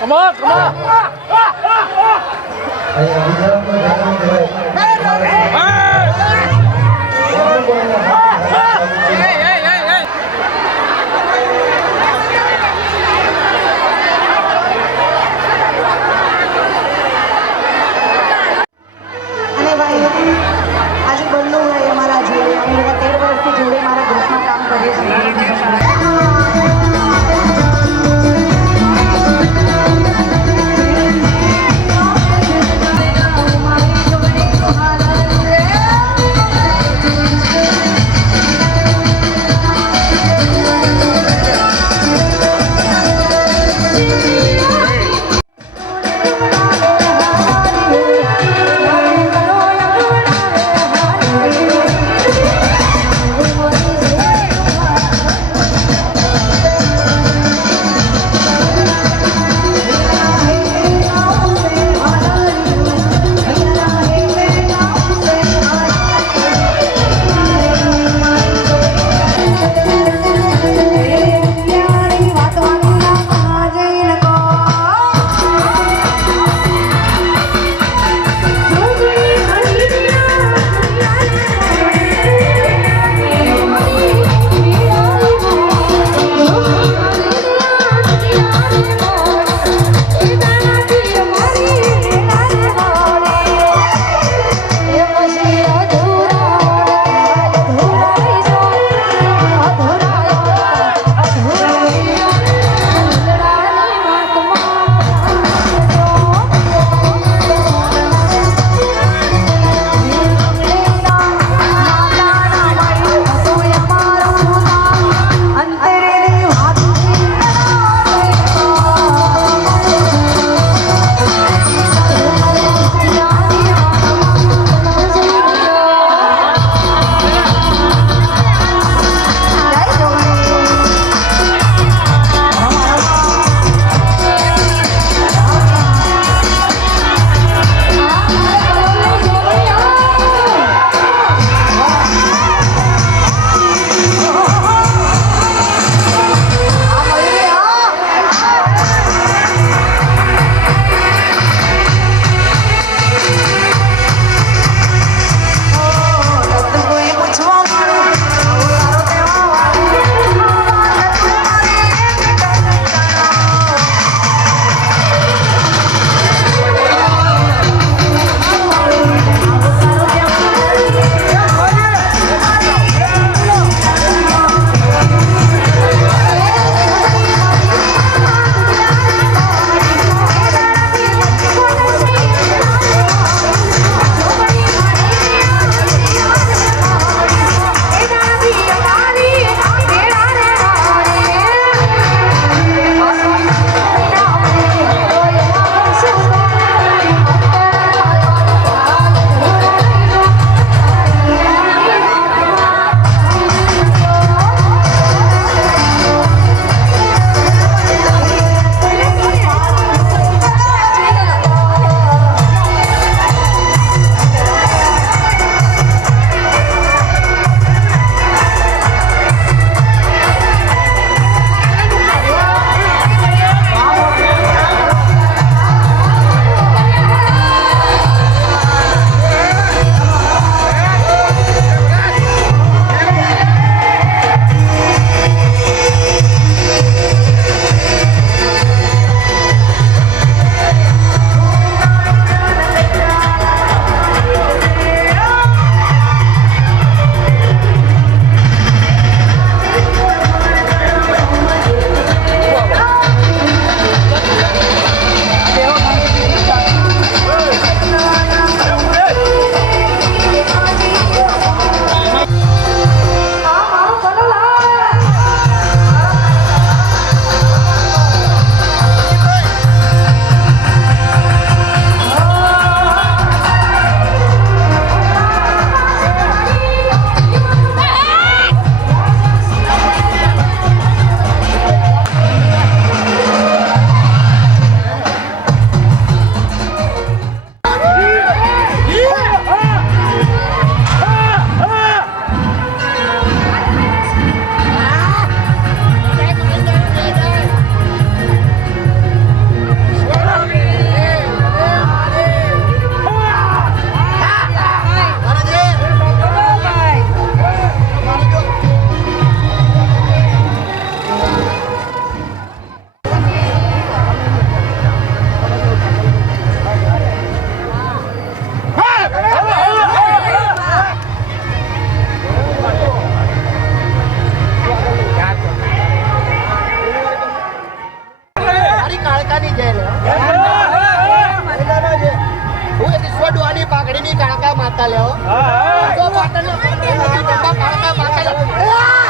Come on, come on. અને ભાઈ આજે બંને ભાઈ અમારા જોડે અમે બધા 13 વર્ષથી જોડે મારા ગ્રુપમાં કામ કરીએ છીએ. નહીં જાય હું એક સ્વડવાની પાઘડીની કાળકા માતા લેવો તો પાટણનો કાળકા માતા આવશે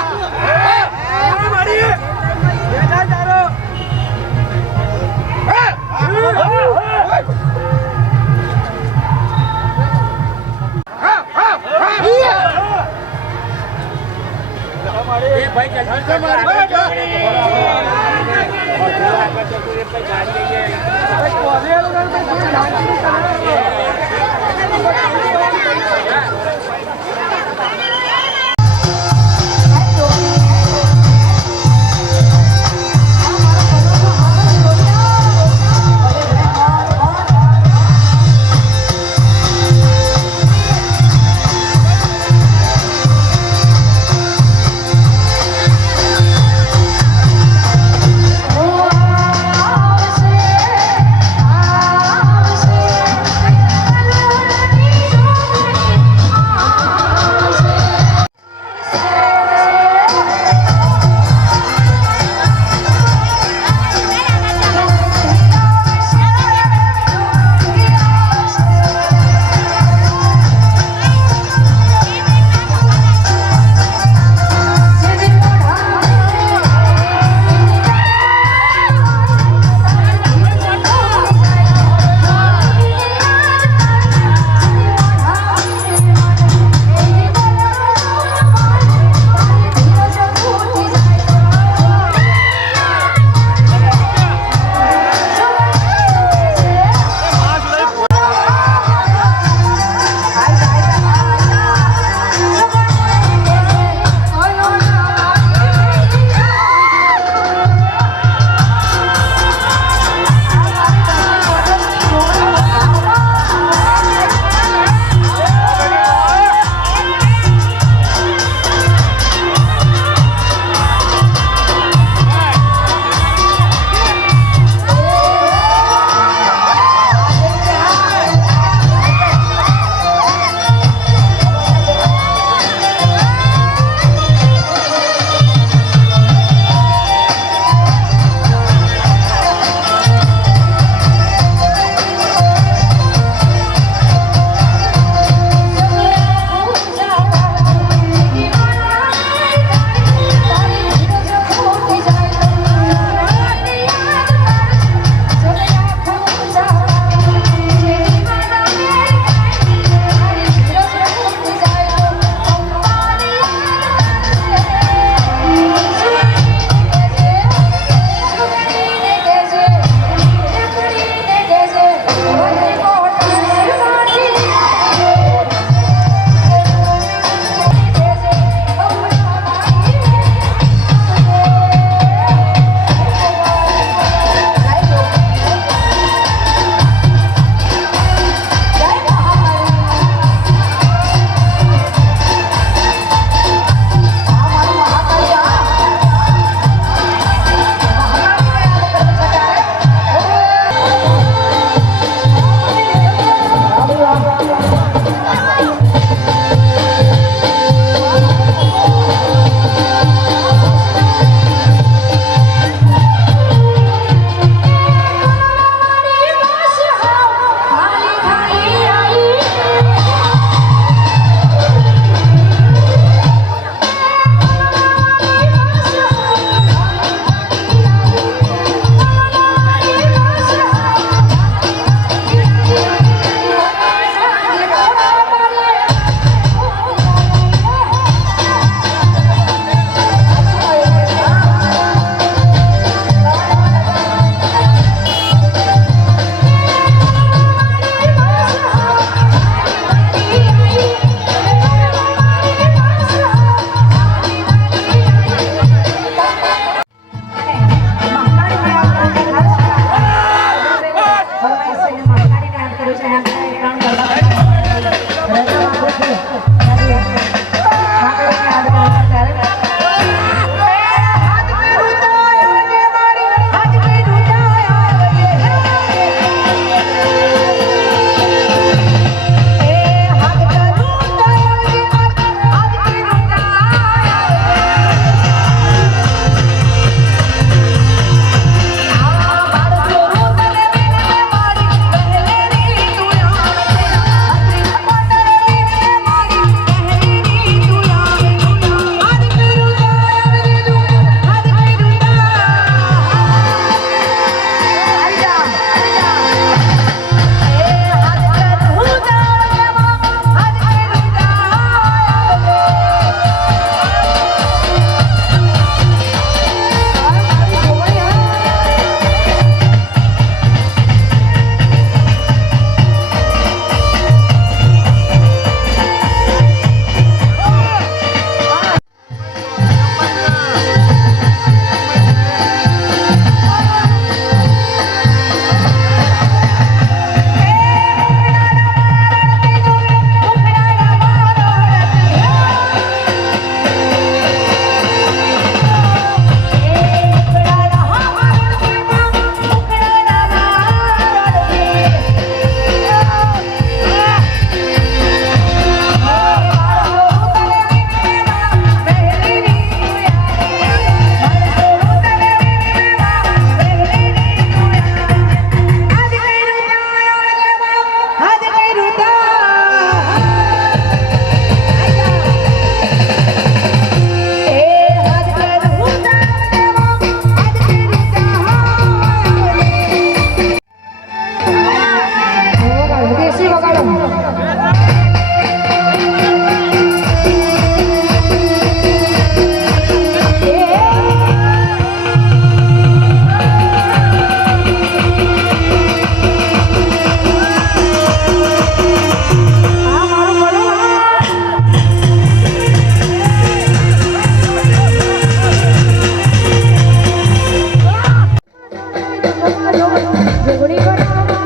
જોડી બનાવા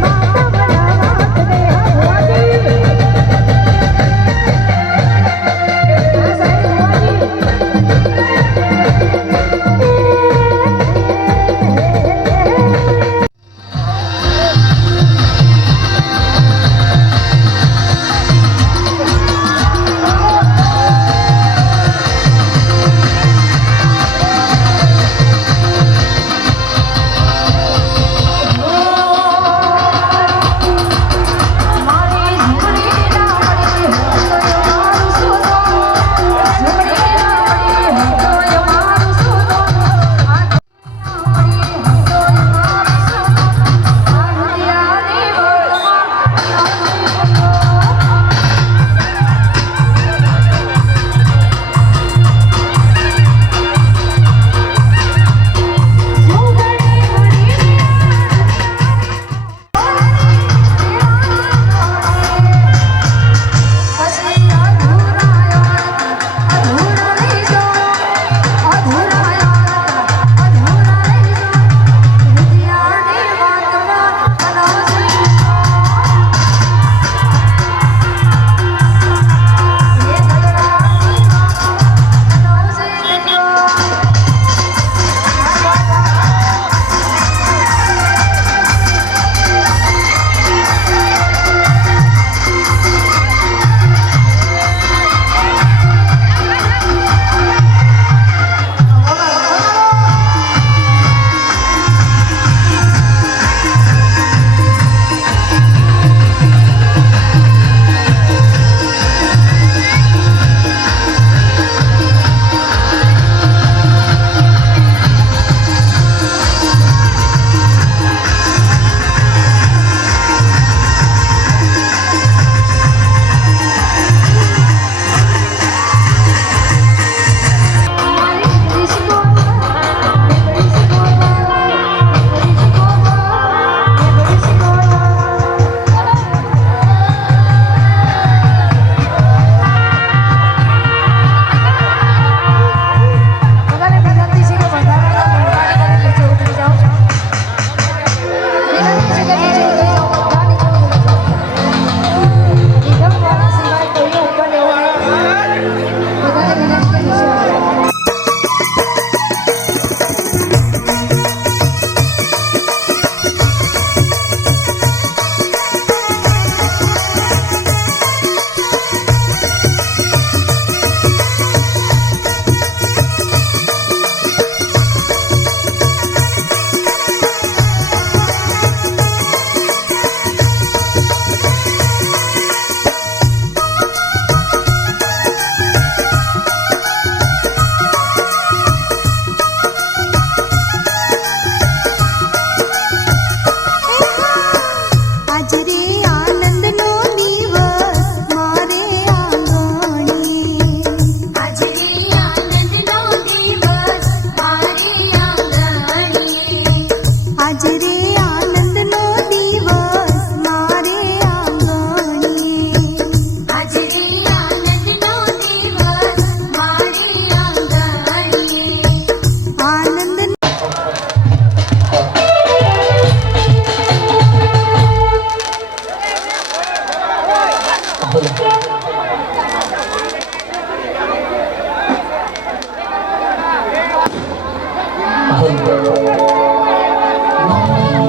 માતા બનાવા દે ભુવાજી આ સાહેબ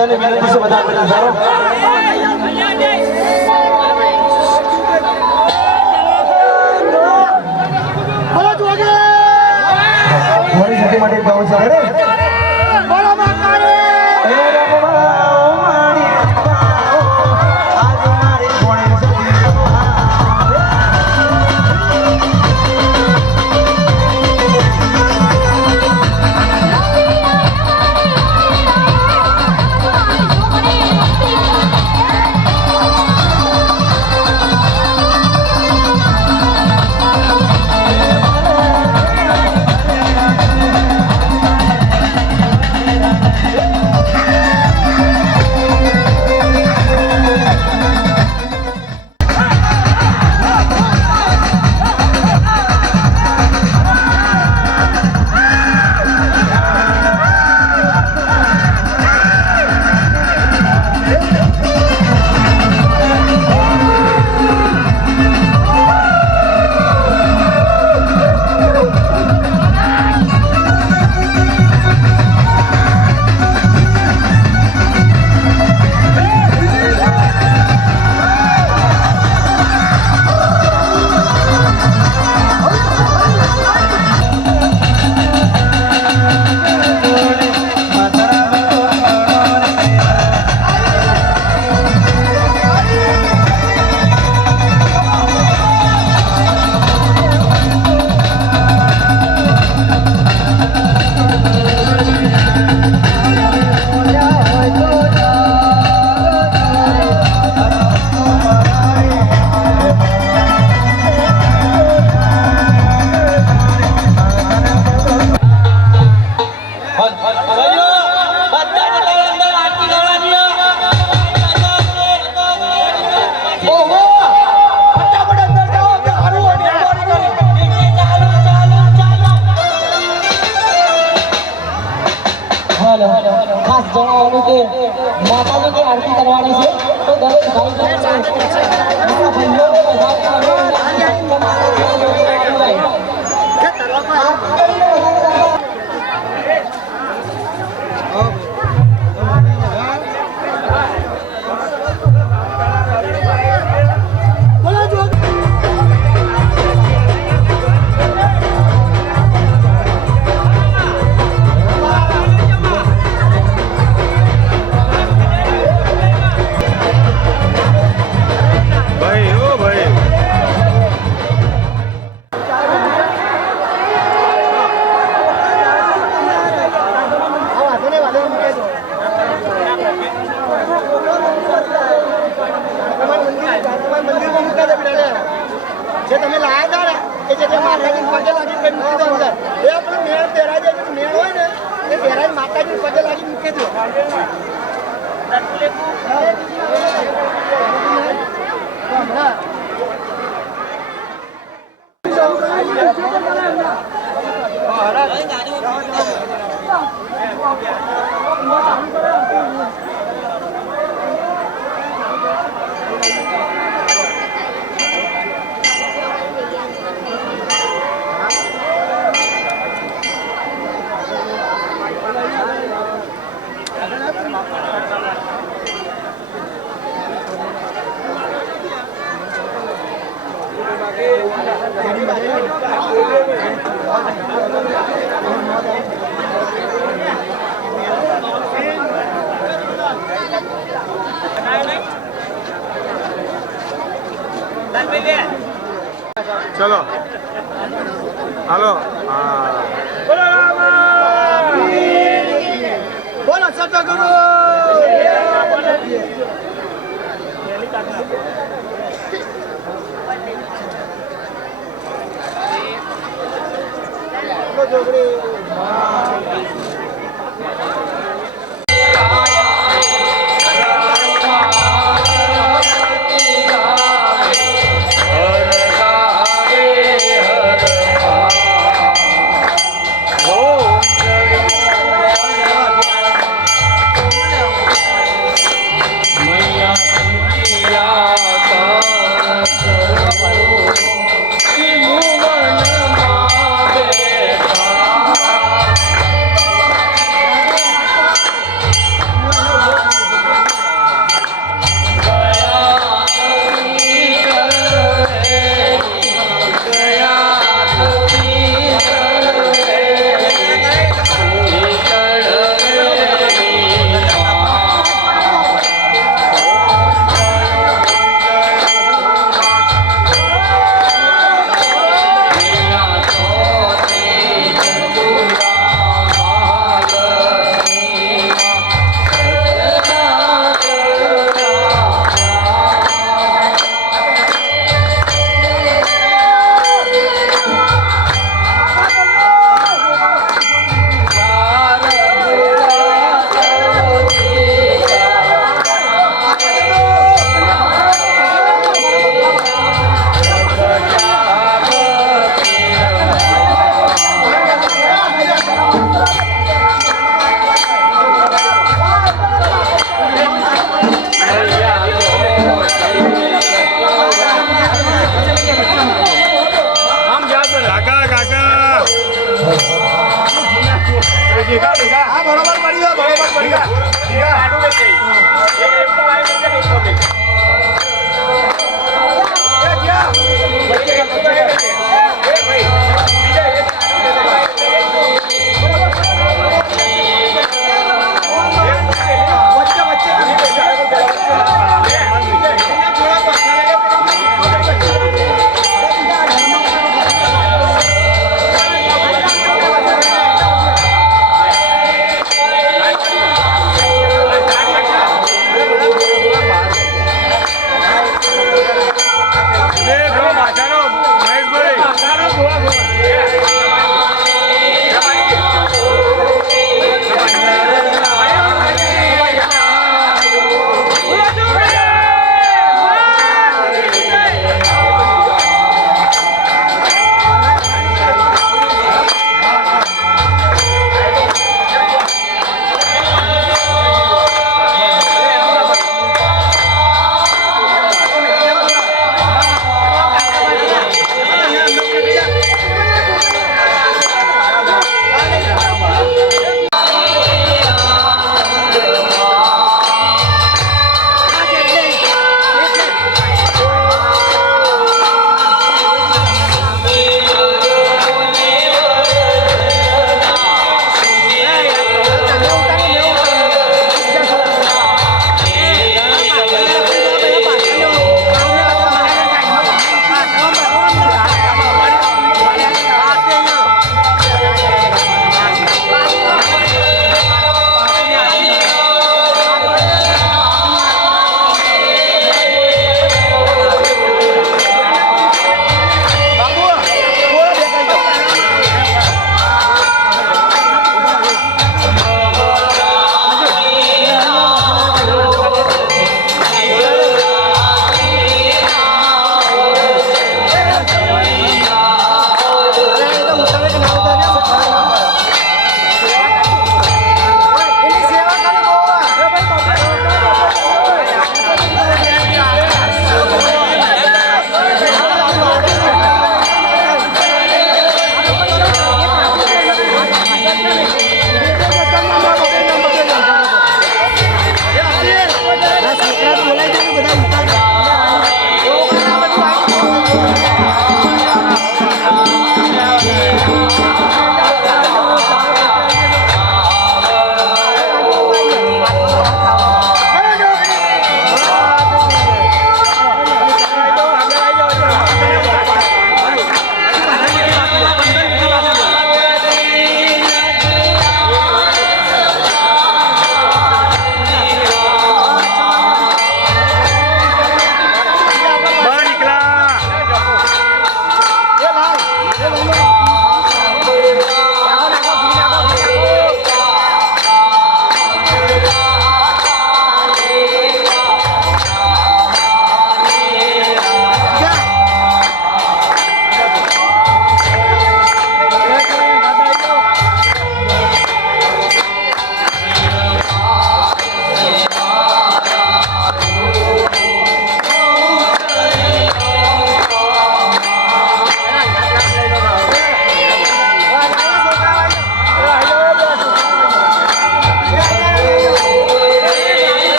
બધાને વિનંતી છે બધા પેલા સારો બોલો જોગે મારી સાથે માટે એક ગાવું છે અરે બોલો માતારે ખાસ જણાવવાનું કે માતાજીની આરતી કરવાની છે તો દરેક ભાઈ બહેનો મારા ભાઈઓને જે તમે લાયા હતા ને એ જગ્યાએ માતાજી પગે લાગી મૂકી દો અંદર એ આપણે મેળ પહેરાઈ જાય મેળ હોય ને એ પહેરાઈ માતાજી પગે લાગી મૂકી દો ચલો હાલો બોલો સતગુરુ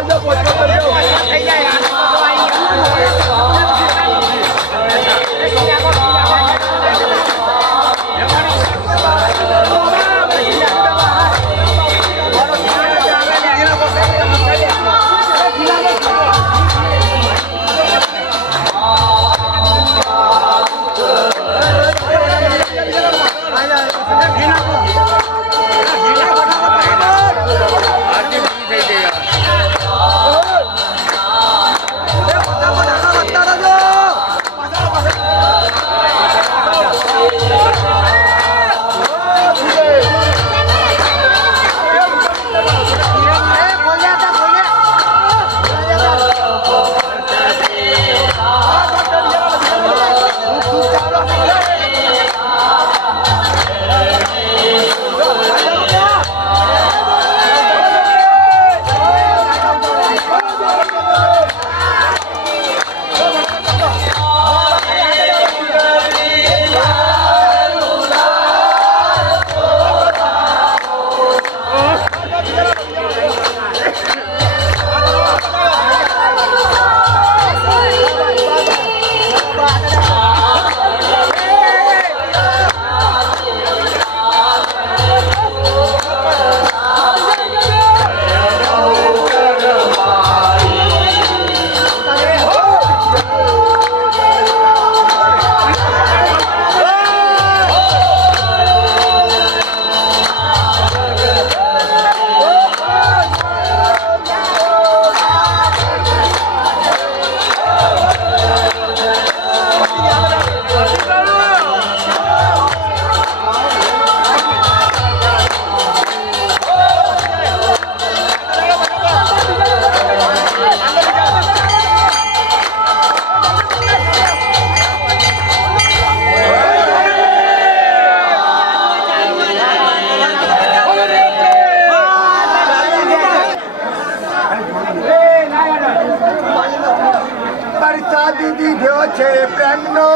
જજો પોચકો કરજો પ્રસાદી દીધો છે પ્રેમનો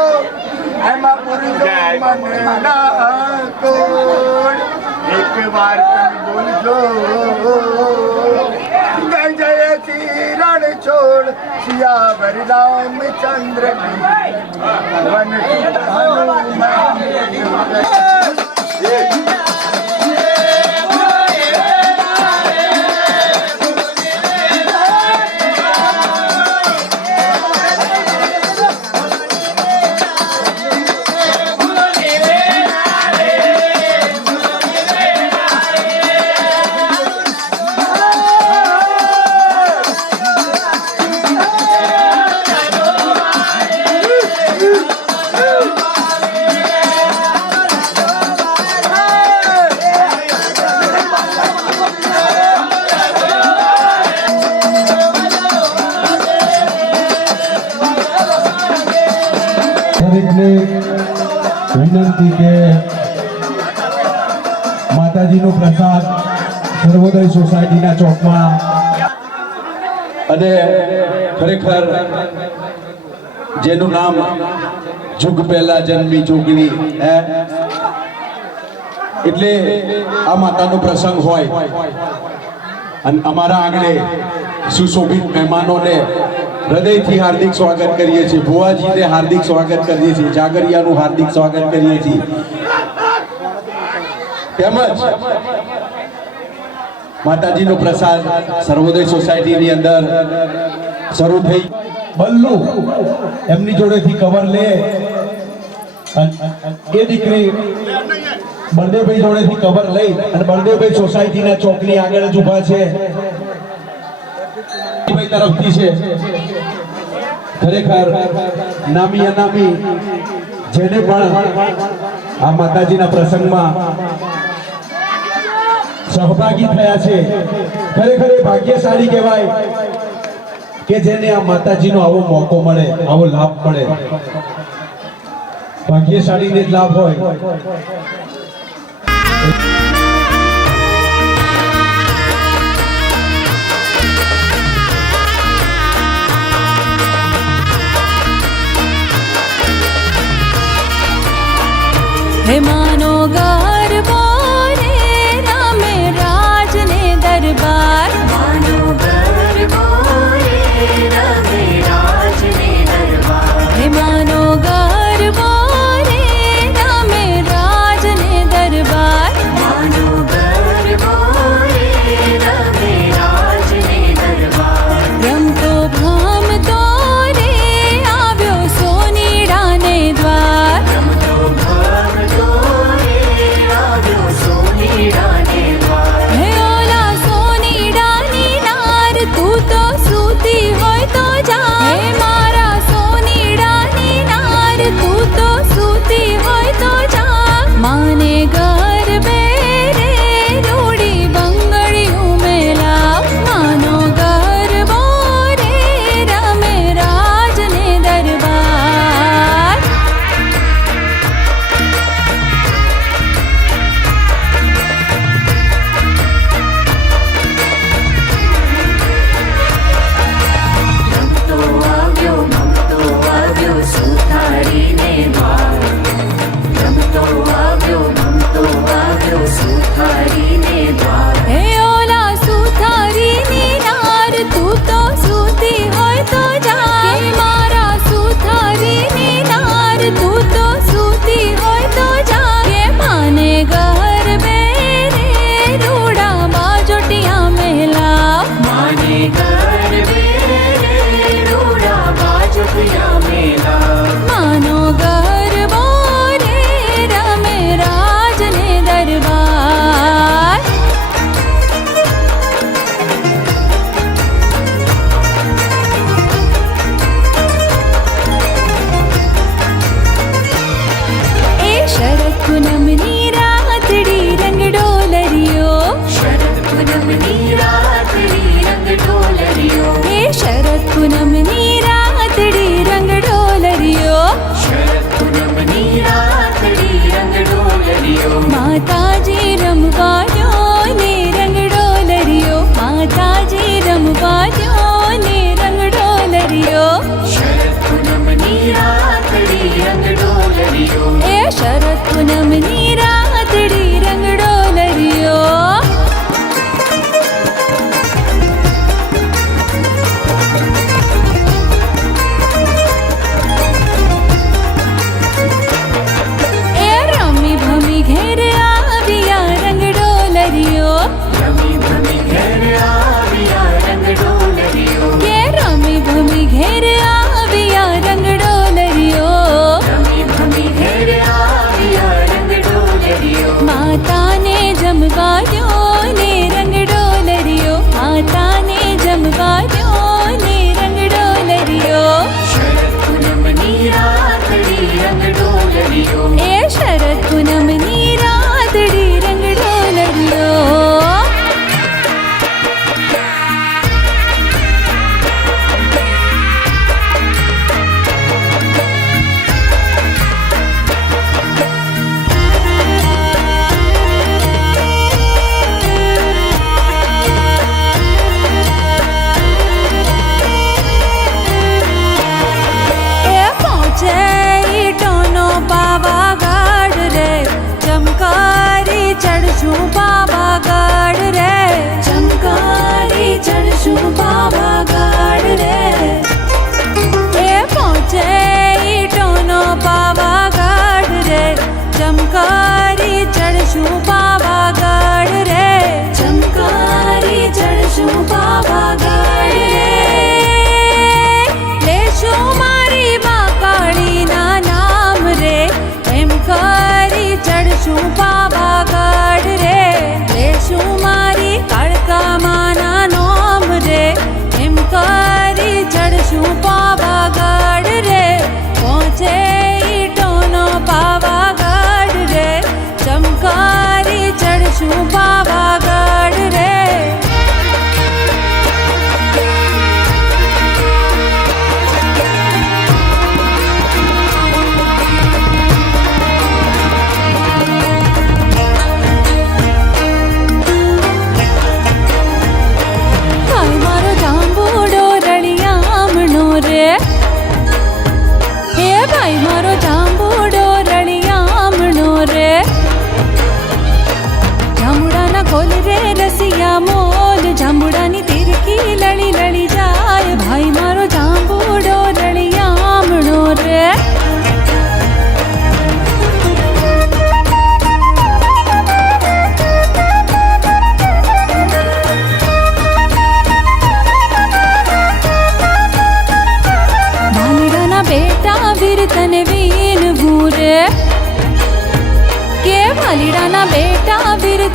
એમાં પૂરજો મને ના કોડ એક વાર તમે બોલજો જય જય શ્રી રણ છોડ સિયાવર રામચંદ્ર વન દરેકને વિનંતી કે માતાજીનો પ્રસાદ સર્વોદય સોસાયટીના ચોકમાં અને ખરેખર જેનું નામ જુગ પહેલા જન્મી જોગણી એટલે આ માતાનો પ્રસંગ હોય અને અમારા આંગણે સુશોભિત મહેમાનોને હૃદયથી હાર્દિક સ્વાગત કરીએ છીએ. ભુવાજીને હાર્દિક સ્વાગત કરીએ છીએ. જાગરિયાનું હાર્દિક સ્વાગત કરીએ છીએ. તેમજ માતાજીનો પ્રસાદ સર્વોદય સોસાયટીની અંદર શરૂ થઈ બલ્લુ એમની જોડેથી કવર લે એ દીકરી બળદેવભાઈ જોડેથી કવર લઈ અને બળદેવભાઈ સોસાયટીના ચોકની આગળ જ ઊભા છે તરફથી છે. ખરેખર નામી અનામી જેને પણ આ માતાજીના પ્રસંગમાં સહભાગી થયા છે ખરેખર એ ભાગ્યશાળી કહેવાય કે જેને આ માતાજીનો આવો મોકો મળે, આવો લાભ મળે. ભાગ્યશાળીને જ લાભ હોય. હે માનો ગરબો રે રામે રાજને દરબાર માનો ગરબો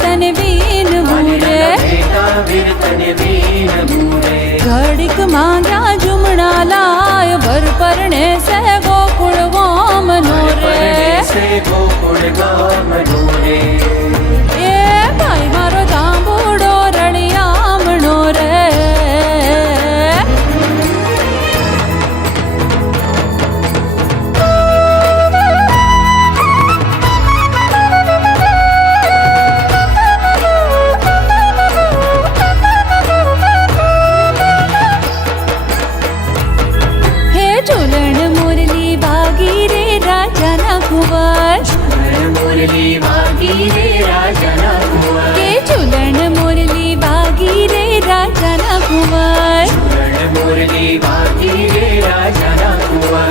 तन बीन मूरे घड़िक मांग्या जुमड़ा लाय भर परणे से गोकुल गाम नोरे ए भाई मारो जांबूडो रड़ियामणो रे के चुलन मुरली बागी रे राजा ना कुंवर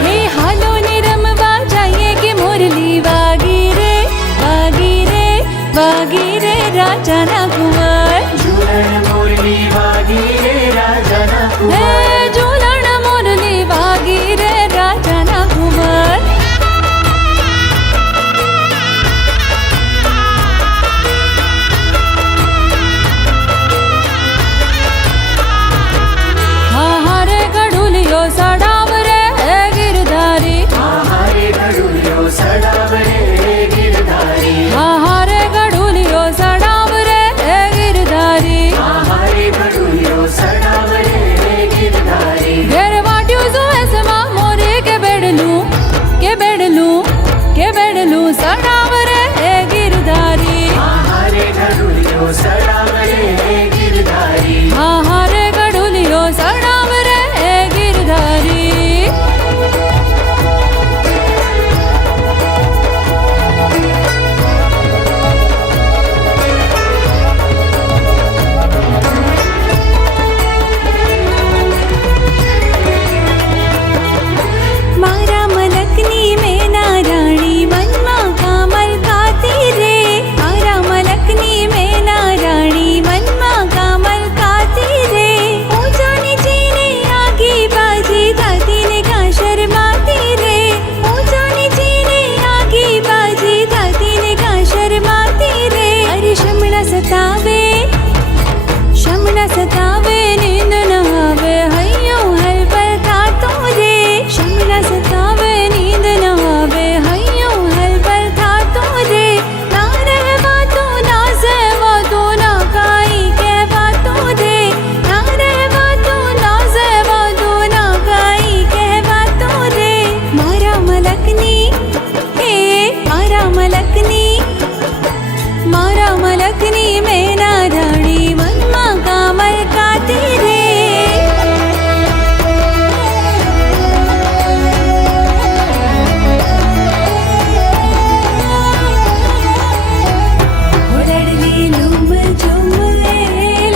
हे हालो ने रमवा जाइए के मुरली बागी रे राजा ना कुंवर हे झूलन मुरली बागी रे राजा ना कुंवर सडाव रे गिरधारी हारे गडुलियो सडाव रे गिरधारी घेर वाट्यो जो ऐसे मां मोरे के बेडलू सडाव रे गिरधारी हारे गडुलियो सडाव रे गिरधारी मारा मलकनी में नारायणी मनमा कामल खाती रे मारा मलकनी में नारायणी मनमा कामल खाती रे ऊंचा नीचे ने आगे बाजी दादी ने का शर्माती रे ऊंचा नीचे ने आगे बाजी दादी ने का शर्माती रे अरे शमला सतावे नींद न आवे हयो हलबल खातो रे शमला सतावे नींद न आवे हयो हलबल खातो रे ना रहवा तो ना सेवा तो ना काई कहवा तो रे ना रहवा तो ना सेवा तो ना काई कहवा तो रे मारा मलकनी में नारायणी मनमा कामल खाती रे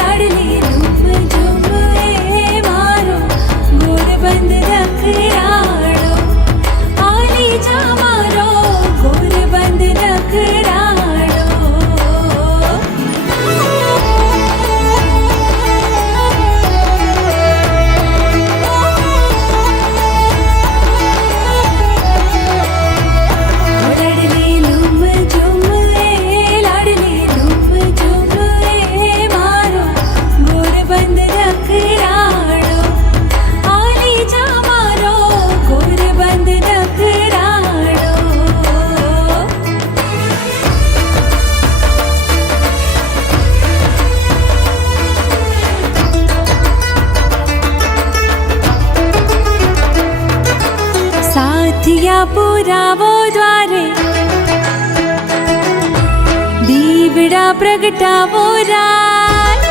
लाडली लूम झूम मारो गोर बंद रखराड़ो आली जा मारो गोर बंद रखराड़ो मारो गोर बंद रखराड़ो आली जा मारो गोर बंद रखराड़ो साथिया पुरावो द्वारे दीवड़ा प्रगटावो राज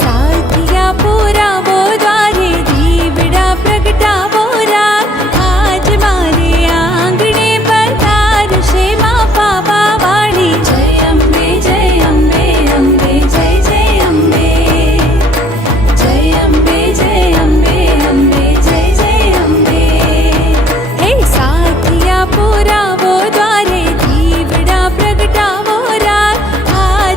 साथिया पुरावो द्वारे दीवड़ा प्रगटावो राज आज मारे आंगणे पधार शेमा पावा वाली जय अम्बे अम्बे जय जय अम्बे जय अम्बे अम्बे जय जय अम्बे हे साथिया पुरावो द्वारे दीवड़ा प्रगटावो राज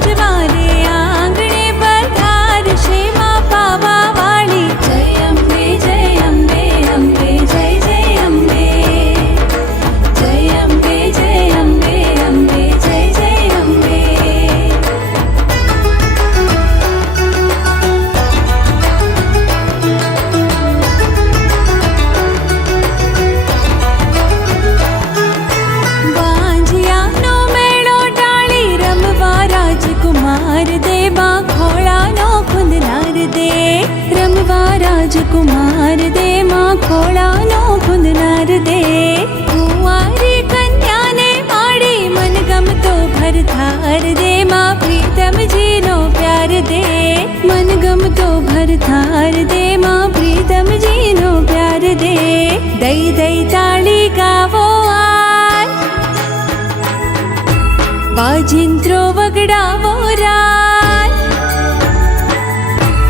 રાજકુમાર દે માં ખોળાનો ખુંદનાર દે કુંવારી કન્યાને માડી મનગમતો ભરથાર દે માં પ્રીતમજીનો પ્યાર દે મનગમતો ભરથાર દે માં પ્રીતમજીનો પ્યાર દે દઈ દઈ તાળી ગાવો આર વાજિંત્રો વગડાવો રાર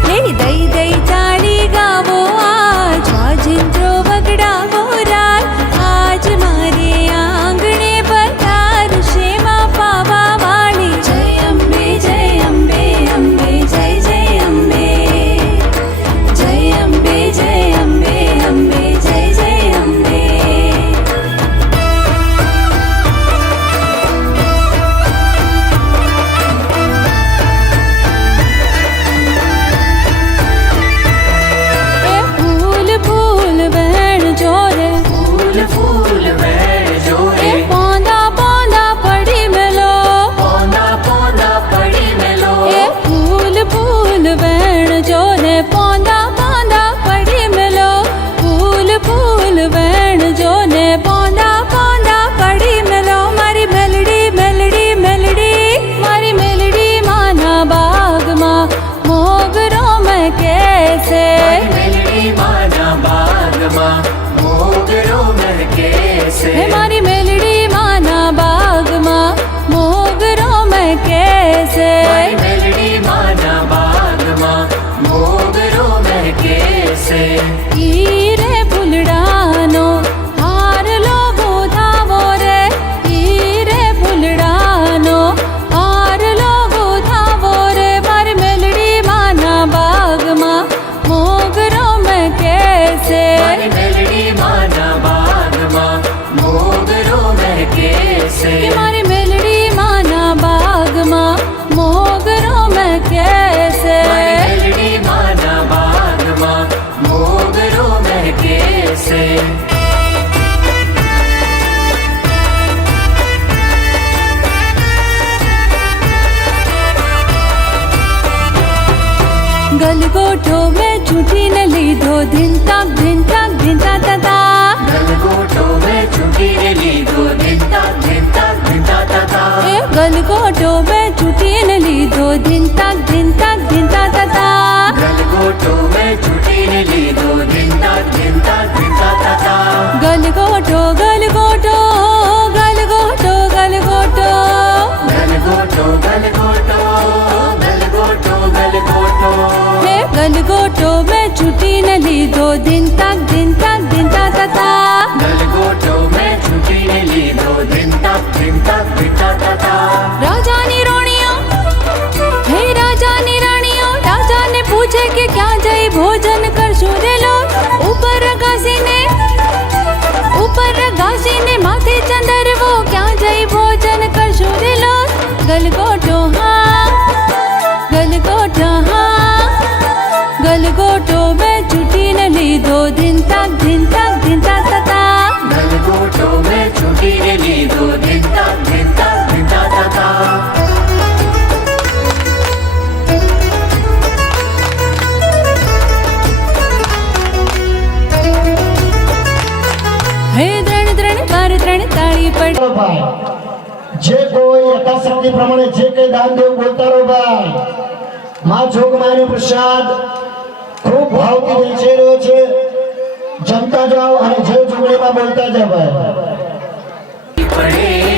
હે દઈ દઈ તાળી ગાવો આજ વાજિંત્રો વગડાવો રાર આજ મારે આંગણે પધારશે માં પાવા વાળી જય અંબે અંબે જય જય અંબે જય અંબે અંબે જય જય અંબે मारी मेलडी माना बाग माँ मोगरो मैं कैसे मेलडी माना बाग माँ मोगरो मैं कैसे हीरे फुलडानो हार लोगो धावो रे हीरे फुलडानो हार लोगो धावो रे मारी मेलडी माना बाग माँ मोगरो मैं कैसे मेलडी माना बाग माँ मोगरो मैं कैसे मारी मेलडी माना बाग माँ मोगरो मैं कैसे मेलडी माना बाग माँ मोगरो मैं कैसे गलगोटो में छुट्टी न लीधो दिन तक तता गलगोटो में छुट्टी ने लीधो दिन तक तता गलगोटो में छुट्टी न लीधो दिन तक तता गलगोटो में छुट्टी ने लीधो दिन तक तता गलगोटो गलगोटो गलगोटो गलगोटो गलगोटो गलगोटो गलगोटो गलगोटो हे गलगोटो में छुट्टी न लीधो दिन तक तता गलगोटो में छुट्टी ने लीधो दिन तक तता राजानी रोणियों हे राजानी रानियों राजा ने पूछे कि क्या जय भोजन कर सूर्य लोग ऊपर रगासी ने माथे चंदर वो क्या जय भोजन कर सूर्य लोग गलगोटो हाँ गलगोटो में छुट्टी न लीधो दिन तक तता गलगोटो में छुट्टी ने लीधो दिन तक तता हे द्रण द्रण बार द्रण ताળી પડી ભાઈ જે કોઈ યથાશક્તિ પ્રમાણે જે કઈ દાન દેવું બોલતા રહો ભાઈ માં જોગમાયાનો પ્રસાદ ખૂબ ભાવથી વેચાઈ રહ્યો છે જમતા જાઓ અને જે જોગણીમાં બોલતા જાઓ ભાઈ पड़े